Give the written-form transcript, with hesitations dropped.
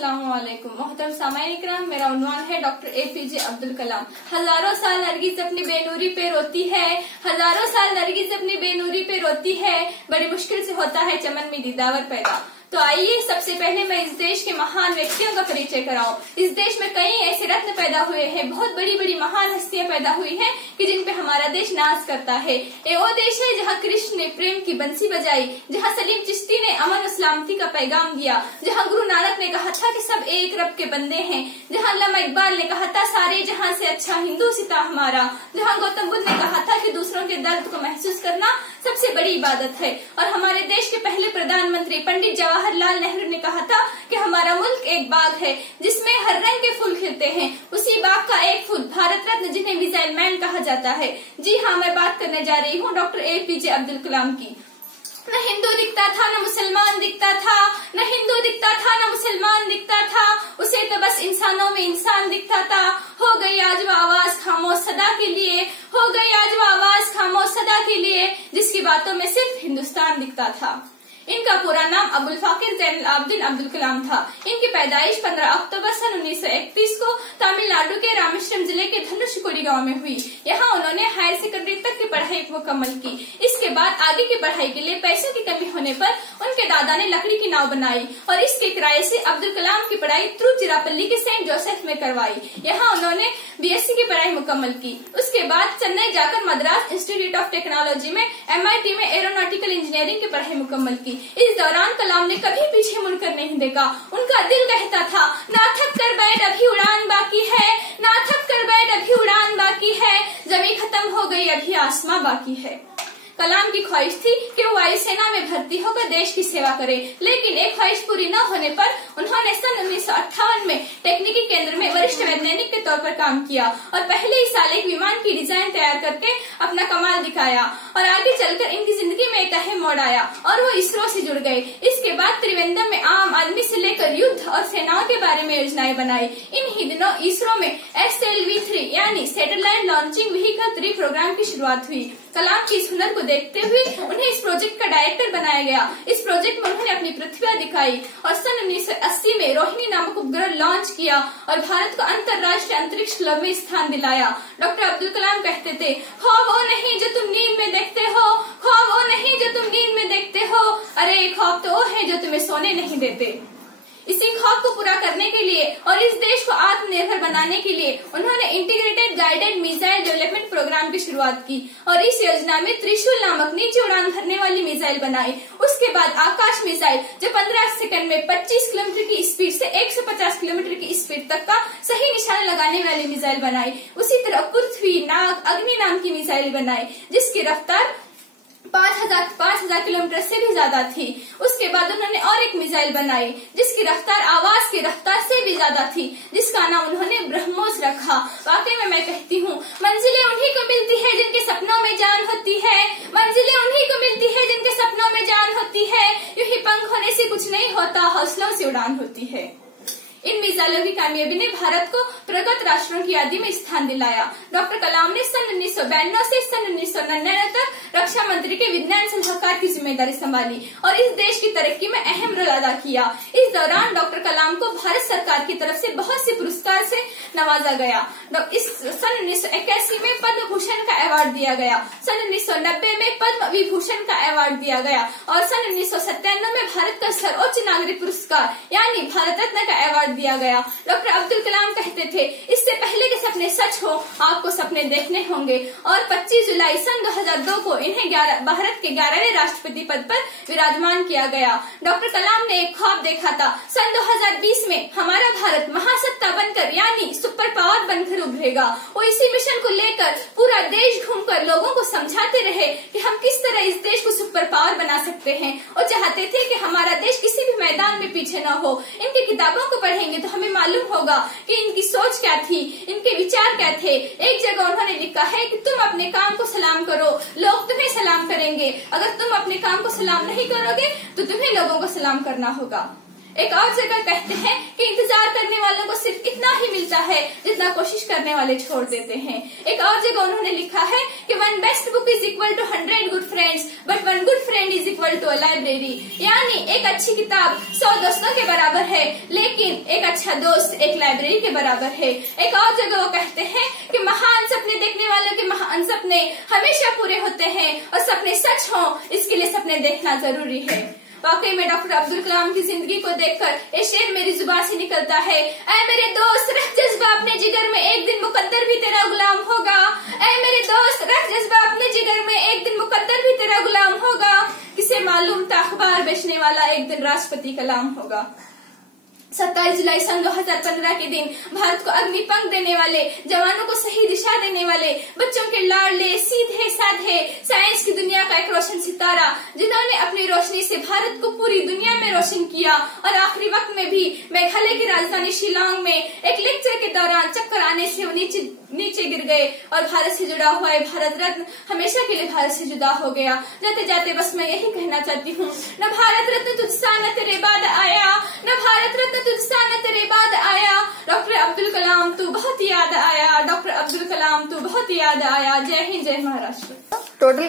अस्सलामुअलैकुम मोहतरम सामाईन इकराम, मेरा उन्वान है डॉक्टर APJ अब्दुल कलाम। हजारों साल नरगिस अपनी बेनूरी पे रोती है, हजारों साल नरगिस अपनी बेनूरी पे रोती है, बड़ी मुश्किल से होता है चमन में दीदावर पैदा। तो आइए सबसे पहले मैं इस देश के महान व्यक्तियों का परिचय कराऊं। इस देश में कई ऐसे रत्न पैदा हुए हैं, बहुत बड़ी बड़ी महान हस्तियां पैदा हुई हैं कि जिन पे हमारा देश नाज करता है। ये वो देश है जहाँ कृष्ण ने प्रेम की बंसी बजाई, जहाँ सलीम चिश्ती ने अमन और सलामती का पैगाम दिया, जहाँ गुरु नानक ने कहा था कि सब एक रब के बंदे हैं, जहाँ अल्लामा इकबाल ने कहा था सारे जहाँ से अच्छा हिंदू सिता हमारा, जहाँ गौतम बुद्ध ने कहा था कि दूसरों के दर्द को महसूस करना सबसे बड़ी इबादत है, और हमारे देश के पहले प्रधानमंत्री पंडित जवाहरलाल नेहरू ने कहा था कि हमारा मुल्क एक बाग है जिसमें हर रंग के फूल खिलते हैं, उसी बाग का एक फूल भारत रत्न जिन्हें मिसाइल मैन कहा जाता है। जी हाँ, मैं बात करने जा रही हूँ डॉक्टर APJ अब्दुल कलाम की। न हिंदू दिखता था न मुसलमान दिखता था, न हिंदू दिखता था न मुसलमान दिखता था, उसे तो बस इंसानों में इंसान दिखता था। हो गई आज वो आवाज खामोश सदा के लिए, हो गई आज वो आवाज खामोश सदा के लिए, जिसकी बातों में सिर्फ हिंदुस्तान दिखता था। इनका पूरा नाम अबुल फाकिर जैनुल आबदीन अब्दुल कलाम था। इनकी पैदाइश 15 अक्टूबर सन 1931 को तमिलनाडु के रामेश्वरम जिले के धनुषकोडी गांव में हुई। यहाँ उन्होंने हायर सेकेंडरी तक की पढ़ाई मुकम्मल की। इसके बाद आगे की पढ़ाई के लिए पैसों की कमी होने पर उनके दादा ने लकड़ी की नाव बनाई और इसके किराए से अब्दुल कलाम की पढ़ाई तिरुचिरापल्ली के सेंट जोसेफ में करवाई। यहाँ उन्होंने BSc की पढ़ाई मुकम्मल की। उसके बाद चेन्नई जाकर मद्रास इंस्टीट्यूट ऑफ टेक्नोलॉजी में MIT में एरोनॉटिकल इंजीनियरिंग की पढ़ाई मुकम्मल की। इस दौरान कलाम ने कभी पीछे मुड़कर नहीं देखा। उनका दिल कहता था ना थक कर बैठ अभी उड़ान बाकी है, ना थक कर बैठ अभी उड़ान बाकी है, जमीन खत्म हो गई अभी आसमां बाकी है। कलाम की ख्वाहिश थी कि वो वायुसेना में भर्ती होकर देश की सेवा करे, लेकिन एक ख्वाहिश पूरी न होने पर उन्होंने सन 1958 में तकनीकी केंद्र में वरिष्ठ वैज्ञानिक के तौर पर काम किया और पहले ही साल एक विमान की डिजाइन तैयार करके अपना कमाल दिखाया और आगे चलकर इनकी जिंदगी में एक अहम मोड़ आया और वो इसरो से जुड़ गए। इसके बाद त्रिवेंद्रम में आम आदमी से लेकर युद्ध और सेनाओं के बारे में योजनाएं बनाई। इन ही दिनों इसरो में SLV-3 यानी सैटेलाइट लॉन्चिंग व्हीकल 3 प्रोग्राम की शुरुआत हुई। कलाम की इस हुनर को देखते हुए उन्हें इस प्रोजेक्ट का डायरेक्टर बनाया गया। इस प्रोजेक्ट में उन्होंने अपनी प्रतिभा दिखाई और सन 1980 में रोहिणी नामक उपग्रह लॉन्च किया और भारत को अंतर्राष्ट्रीय अंतरिक्ष क्लब में स्थान दिलाया। डॉक्टर अब्दुल कलाम कहते थे, ख्वाब वो नहीं जो तुम नींद में देखते हो, ख्वाब वो नहीं जो तुम नींद में देखते हो, अरे ख्वाब तो वो है जो तुम्हें सोने नहीं देते। इसी ख्वाब को पूरा करने के लिए और इस देश को आत्मनिर्भर बनाने के लिए उन्होंने integrated guided missile development programme की शुरुआत की और इस योजना में त्रिशूल नामक नीचे उड़ान भरने वाली मिसाइल बनाई। उसके बाद आकाश मिसाइल जो 15 सेकंड में 25 किलोमीटर की स्पीड से 150 किलोमीटर की स्पीड तक का सही निशाना लगाने वाली मिसाइल बनाई। उसी तरह पृथ्वी, नाग, अग्नि नाम की मिसाइल बनाई जिसकी रफ्तार 5000 किलोमीटर से भी ज्यादा थी। उसके बाद उन्होंने और एक मिसाइल बनाई जिसकी रफ्तार आवाज की रफ्तार से भी ज्यादा थी, जिसका नाम उन्होंने ब्रह्मोस रखा। वाकई में मैं कहती हूँ, मंजिलें उन्हीं को मिलती है जिनके सपनों में जान होती है, मंजिलें उन्हीं को मिलती है जिनके सपनों में जान होती है, यूं ही पंख होने से कुछ नहीं होता, हौसलों से उड़ान होती है। इन मिसाइलों की कामयाबी ने भारत को प्रगत राष्ट्रों की यादी में स्थान दिलाया। डॉक्टर कलाम ने सन 1992 से सन 1999 तक रक्षा मंत्री के विज्ञान सलाहकार की जिम्मेदारी संभाली और इस देश की तरक्की में अहम रोल अदा किया। इस दौरान डॉक्टर कलाम को भारत सरकार की तरफ से बहुत से पुरस्कार से नवाजा गया। इस सन 1981 में पद्म भूषण का अवार्ड दिया गया, सन 1990 में पद्म विभूषण का अवार्ड दिया गया और सन 1997 में भारत का सर्वोच्च नागरिक पुरस्कार यानी भारत रत्न का अवार्ड दिया गया। डॉक्टर अब्दुल कलाम कहते थे, इससे पहले के सपने सच हो, आपको सपने देखने होंगे और 25 जुलाई सन 2002 को इन्हें भारत के 11वें राष्ट्रपति पद पर विराजमान किया गया। डॉक्टर कलाम ने एक ख्वाब देखा था, सन 2020 में हमारा भारत महासत्ता बनकर यानी सुपर पावर बनकर उभरेगा। वो इसी मिशन को लेकर पूरा देश घूमकर लोगों को समझाते रहे कि हम किस तरह इस देश को सुपर पावर बना सकते हैं। वो चाहते थे कि हमारा देश किसी भी मैदान में पीछे न हो। इनकी किताबों को पढ़ेंगे तो हमें मालूम होगा कि इनकी सोच क्या थी, इनके विचार क्या थे। एक जगह उन्होंने लिखा है कि तुम अपने काम को सलाम करो, लोग तुम्हें सलाम करेंगे। अगर तुम अपने काम को सलाम नहीं करोगे तो तुम्हें लोगों को सलाम करना होगा। एक और जगह कहते हैं कि इंतजार करने वालों को सिर्फ इतना ही मिलता है जितना कोशिश करने वाले छोड़ देते हैं। एक और जगह उन्होंने लिखा है कि one best book is equal to 100 good friends but one good friend is equal to a library, यानी एक अच्छी किताब 100 दोस्तों के बराबर है, लेकिन लेकिन एक अच्छा दोस्त एक लाइब्रेरी के बराबर है। एक और जगह वो कहते हैं कि महान सपने देखने वालों के महान सपने हमेशा पूरे होते हैं और सपने सच हों इसके लिए सपने देखना जरूरी है। वाकई में डॉक्टर अब्दुल कलाम की जिंदगी को देखकर ये शेर मेरी जुबान से निकलता है, ऐ मेरे दोस्त रख जज्बा अपने जिगर में, एक दिन मुकद्दर भी तेरा गुलाम होगा। ऐ मेरे दोस्त रख जज्बा अपने जिगर में, एक दिन मुकद्दर भी तेरा गुलाम होगा। किसे मालूम था अखबार बेचने वाला एक दिन राष्ट्रपति कलाम होगा। 27 जुलाई सन 2015 के दिन भारत को अग्निपंख देने वाले, जवानों को सही दिशा देने वाले, बच्चों के लाडले सीधे साधे साइंस की दुनिया का एक रोशन सितारा, जिन्होंने अपनी रोशनी से भारत को पूरी दुनिया में रोशन किया और आखिरी वक्त में भी मेघालय की राजधानी शिलांग में एक लेक्चर के दौरान चक्कर आने से वो नीचे गिर गए और भारत से जुड़ा हुआ है भारत रत्न हमेशा के लिए भारत से जुदा हो गया। जाते जाते बस मैं यही कहना चाहती हूँ, न भारत रत्न तुझसा न तेरे बाद आया, न भारत रत्न तुझसा न तेरे बाद आया। डॉक्टर अब्दुल कलाम तू बहुत याद आया, डॉक्टर अब्दुल कलाम तू बहुत याद आया। जय हिंद, जय महाराष्ट्र। टोटल